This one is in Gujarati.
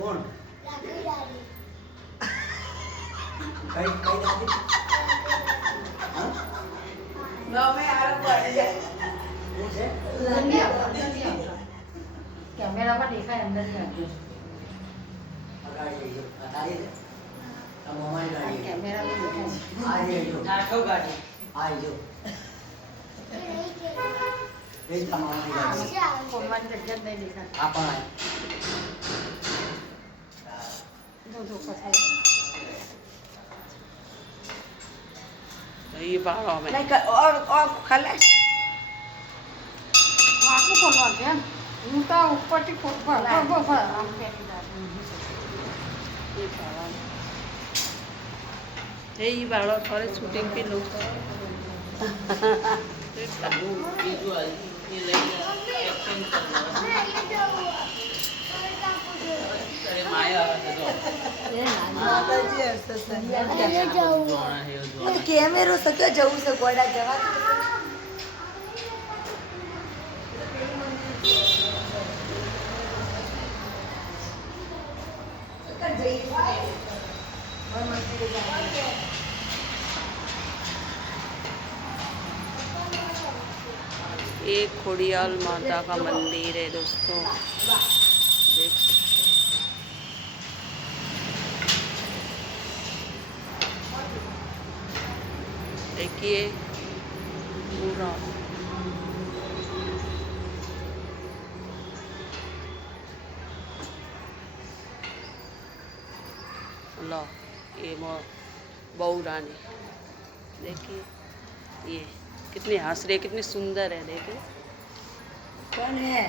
કોણ રાખી ડાળી કઈ કઈ દાદી હા નમે આરો પડે છે શું છે કેમેરામાં દેખાય અંદર નહીં આવતું. અગાડી જો આ તારી છે આ મોમાની ગાડી છે. કેમેરામાં દેખાય છે. આ જે જો નાખો ગાડી આ જો એ જ તમારી ગાડી છે. ફોનમાં જગ્યા જ નહીં દેખાય. આ પણ જો ધોકો થાય. ये बाड़ो में નહીં ઓર ખાલે આટલું ખોલવા છે એમ. હું તો ઉપરથી ખોલ આમ પેટી દાળ. ये बाड़ो थोड़े शूटिंग पे लोग માતાજી કેમેરો સકે જવું છે ગોડા જવા ये खोडियाल माता का मंदिर है दोस्तों, देख सकते हैं। देखिए पूरा लो ये बहू रानी, देखिए ये कितने हंस रहे, कितने सुंदर है, देखिए कौन है